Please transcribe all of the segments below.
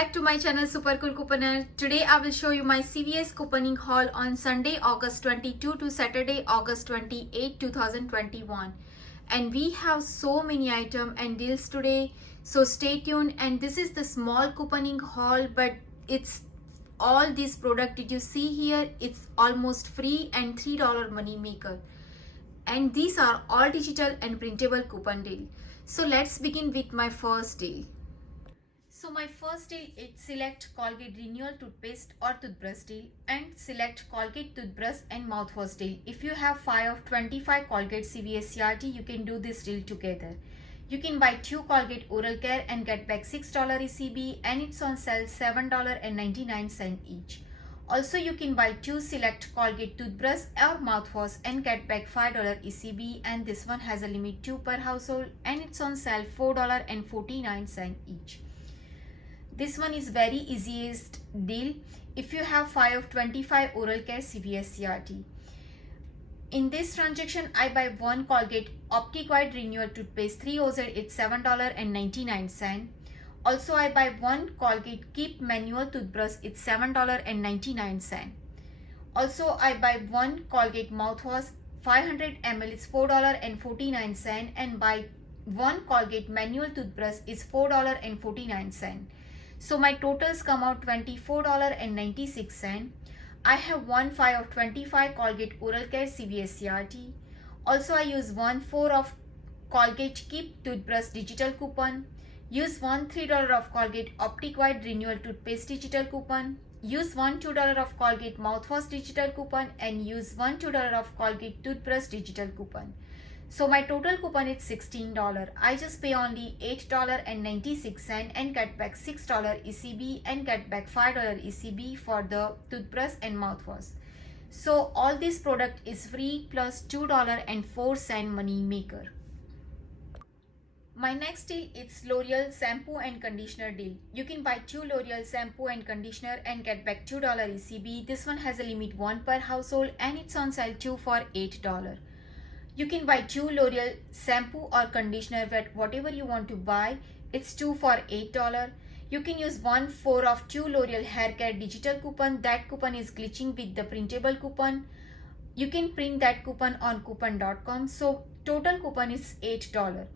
back to my channel Super Cool Couponer. Today I will show you my CVS couponing haul on Sunday August 22 to Saturday August 28, 2021. And we have so many items and deals today, so stay tuned. And this is the small couponing haul, but it's all this product that you see here, it's almost free and $3 money maker. And these are all digital and printable coupon deal. So let's begin with my first deal. So my first deal is select Colgate Renewal toothpaste or toothbrush deal and select Colgate toothbrush and mouthwash deal. If you have 5 of 25 Colgate CVS CRT, you can do this deal together. You can buy 2 Colgate Oral Care and get back $6 ECB, and it's on sale $7.99 each. Also, you can buy 2 select Colgate toothbrush or mouthwash and get back $5 ECB, and this one has a limit 2 per household and it's on sale $4.49 each. This one is very easiest deal if you have 5 of 25 Oral Care CVS CRT. In this transaction, I buy 1 Colgate Optic-White Renewal toothpaste 3 OZ, it's $7.99. Also, I buy 1 Colgate Keep Manual toothbrush, it's $7.99. Also, I buy 1 Colgate mouthwash 500 ml, it's $4.49, and buy 1 Colgate Manual toothbrush is $4.49. So my totals come out $24.96. I have 1/5 of 25 Colgate Oral Care CVS CRT. Also, I use 1/4 of Colgate Keep Toothbrush digital coupon. Use 1 $3 of Colgate Optic-White Renewal toothpaste digital coupon. Use 1 $2 of Colgate mouthwash digital coupon, and use 1 $2 of Colgate toothbrush digital coupon. So my total coupon is $16. I just pay only $8.96 and get back $6 ECB and get back $5 ECB for the toothbrush and mouthwash. So all this product is free plus $2.04 money maker. My next deal is L'Oreal shampoo and conditioner deal. You can buy 2 L'Oreal shampoo and conditioner and get back $2 ECB. This one has a limit 1 per household and it's on sale 2 for $8. You can buy 2 L'Oreal shampoo or conditioner, but whatever you want to buy, it's 2 for $8. You can use 1/4 of 2 L'Oreal hair care digital coupon. That coupon is glitching with the printable coupon. You can print that coupon on coupon.com. So total coupon is $8.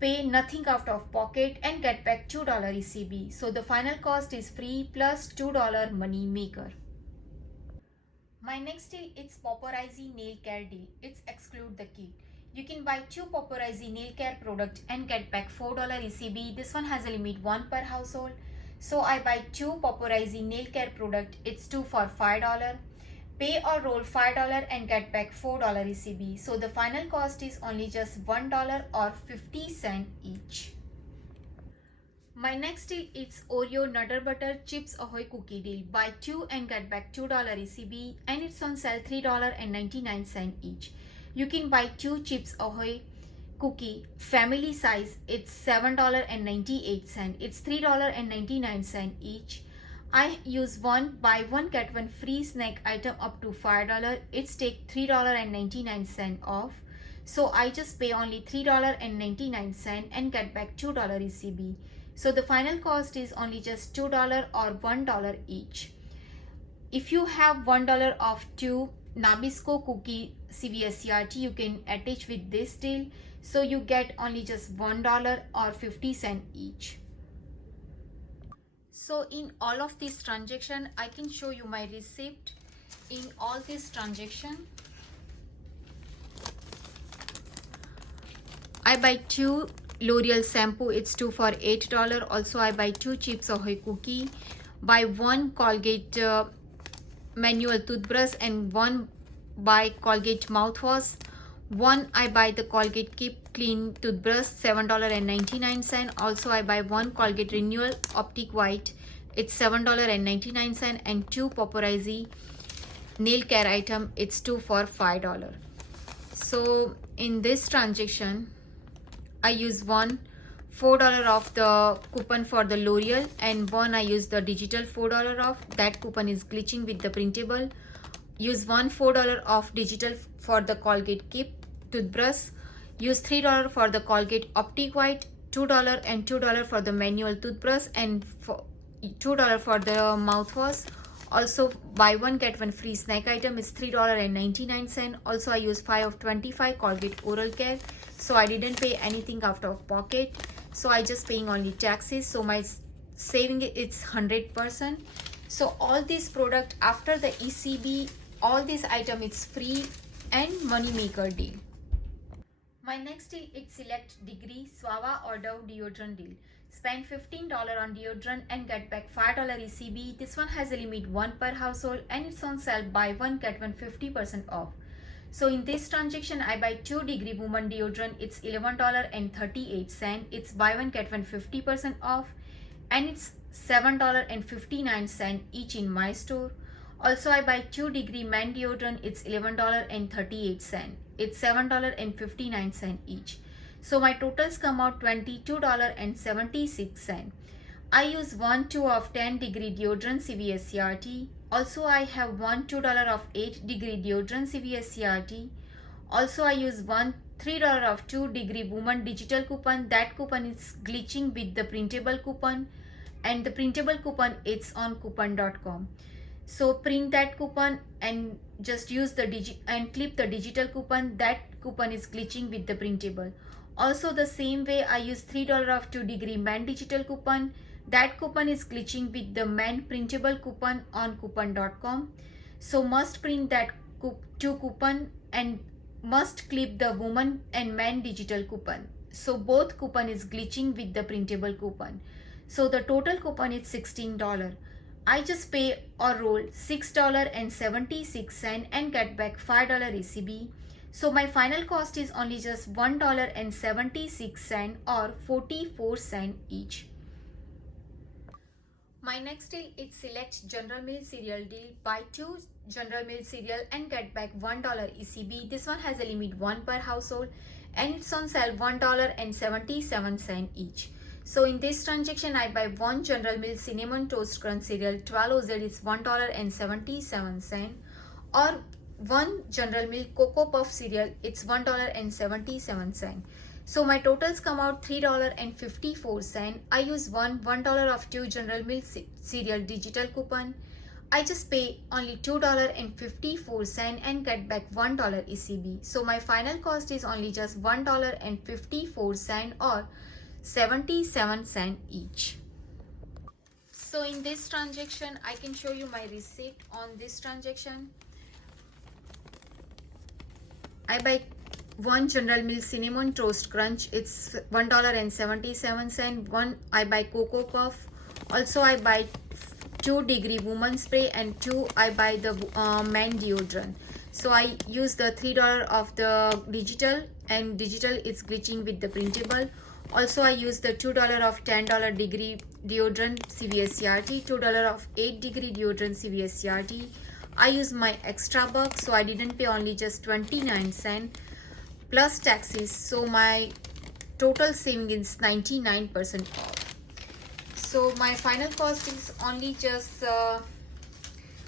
Pay nothing out of pocket and get back $2 ECB. So the final cost is free plus $2 money maker. My next deal is Paparazzi Nail Care deal. It's exclude the kit. You can buy 2 Paparazzi Nail Care product and get back $4 ECB. This one has a limit 1 per household. So I buy 2 Paparazzi Nail Care product. It's 2 for $5. Pay or roll $5 and get back $4 ECB. So the final cost is only just $1 or 50 cents each. My next deal is Oreo Nutter Butter Chips Ahoy Cookie deal. Buy 2 and get back $2 ECB, and it's on sale $3.99 each. You can buy 2 Chips Ahoy Cookie family size. It's $7.98. It's $3.99 each. I use 1 buy 1 get 1 free snack item up to $5. It's take $3.99 off. So I just pay only $3.99 and get back $2 ECB. So the final cost is only just $2 or $1 each. If you have $1 off 2 Nabisco cookie CVS CRT, you can attach with this deal. So you get only just $1 or 50 cents each. So in all of this transaction, I can show you my receipt in all this transaction. I buy 2 L'Oreal shampoo, it's 2 for $8. Also, I buy 2 Chips Ahoy cookie, buy 1 Colgate manual toothbrush and 1 buy Colgate mouthwash. 1 I buy the Colgate Keep Clean toothbrush, $7.99. Also, I buy 1 Colgate Renewal Optic White, it's $7.99, and 2 Paparazzi nail care item, it's 2 for $5. So in this transaction, I use 1 $4 off the coupon for the L'Oreal, and 1 I use the digital $4 off. That coupon is glitching with the printable. Use 1 $4 off digital for the Colgate Keep toothbrush. Use $3 for the Colgate Optic White, $2 and $2 for the manual toothbrush, and $2 for the mouthwash. Also buy one get one free snack item is $3.99. Also I use 5 of 25 Colgate oral care, so I didn't pay anything out of pocket, so I just paying only taxes, so my saving it's 100%. So all these product after the ECB, all this item is free and money maker deal. My next deal is Select Degree Suava or Dove deodorant deal. Spend $15 on deodorant and get back $5 ECB. This one has a limit 1 per household and it's on sale buy one get one 50% off. So in this transaction I buy 2 Degree Woman deodorant, it's $11.38. It's buy one get one 50% off and it's $7.59 each in my store. Also I buy 2 Degree Man deodorant, it's $11.38. It's $7.59 each. So my totals come out $22.76. I use 1 2 of 10 degree deodorant CVS CRT. Also I have $2 of 8 degree deodorant CVS CRT. Also I use $3 of 2 degree woman digital coupon. That coupon is glitching with the printable coupon, and the printable coupon it's on coupon.com. So print that coupon and just use the clip the digital coupon. That coupon is glitching with the printable. Also the same way I use $3 of 2 degree man digital coupon. That coupon is glitching with the man printable coupon on coupon.com. So must print that 2 coupon and must clip the woman and man digital coupon. So both coupon is glitching with the printable coupon. So the total coupon is $16. I just pay or roll $6.76 and get back $5 ECB. So my final cost is only just $1.76 or 44 cents each. My next deal is Select General Mills cereal deal. Buy 2 General Mills cereal and get back $1 ECB. This one has a limit 1 per household and it's on sale $1.77 each. So in this transaction I buy 1 General Mills Cinnamon Toast Crunch cereal 12 OZ is $1.77 or 1 General Mills Cocoa Puff cereal it's $1.77. So my totals come out $3.54. I use $1 of 2 General Mills cereal digital coupon. I just pay only $2.54 and get back $1 ECB. So my final cost is only just $1.54 or 77 cents each. So in this transaction I can show you my receipt on this transaction. I buy 1 General Mills Cinnamon Toast Crunch, it's $1.77. I buy Cocoa Puff. Also I buy 2 degree woman spray and 2 I buy the man deodorant. So I use the $3 of the digital, and digital is glitching with the printable. Also I use the $2 of $10 degree deodorant CVS CRT, $2 of 8 degree deodorant CVS CRT. I use my extra buck, so I didn't pay only just 29 cents plus taxes. So my total saving is 99% off. So my final cost is only just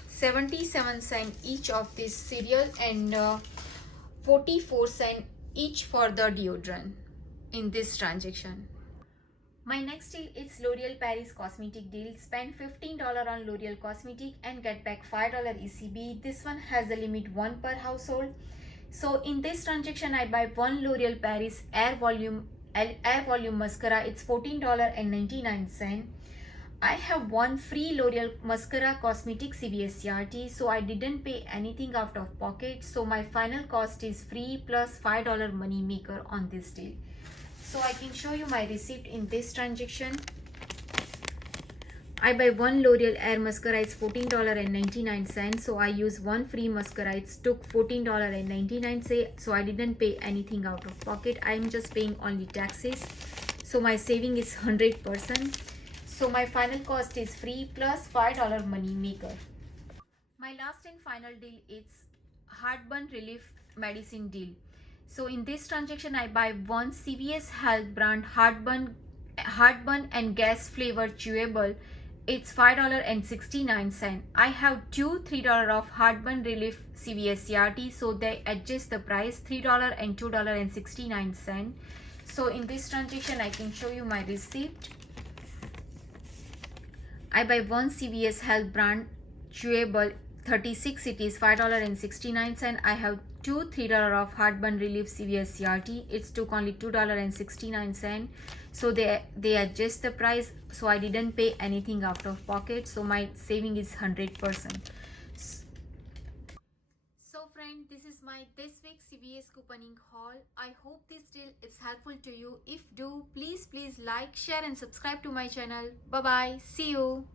77 cents each of this cereal and 44 cents each for the deodorant in this transaction. My next deal is L'Oreal Paris Cosmetic deal. Spend $15 on L'Oreal Cosmetic and get back $5 ECB. This one has a limit 1 per household. So in this transaction I buy 1 L'Oreal Paris Air Volume Mascara. It's $14.99. I have 1 free L'Oreal Mascara Cosmetic CVS CRT, so I didn't pay anything out of pocket. So my final cost is free plus $5 money maker on this deal. So I can show you my receipt in this transaction. I buy 1 L'Oreal Air Mascara, it's $14.99. So I use 1 free mascara, it took $14.99. So I didn't pay anything out of pocket. I'm just paying only taxes. So my saving is 100%. So my final cost is free plus $5 money maker. My last and final deal is Heartburn Relief Medicine deal. So in this transaction I buy 1 CVS Health brand Heartburn and gas flavored chewable. It's $5.69. I have 2 $3 of Heartburn Relief CVS CRT, so they adjust the price $3 and $2.69. So in this transaction I can show you my receipt. I buy one CVS Health brand chewable 36, it is $5.69. I have two $3 off heartburn relief CVS CRT. It's took only $2.69. So they adjust the price, so I didn't pay anything out of pocket, so my saving is 100%. So friend, this is my this week's CVS couponing haul. I hope this deal is helpful to you. If do, please like, share and subscribe to my channel. Bye bye. See you.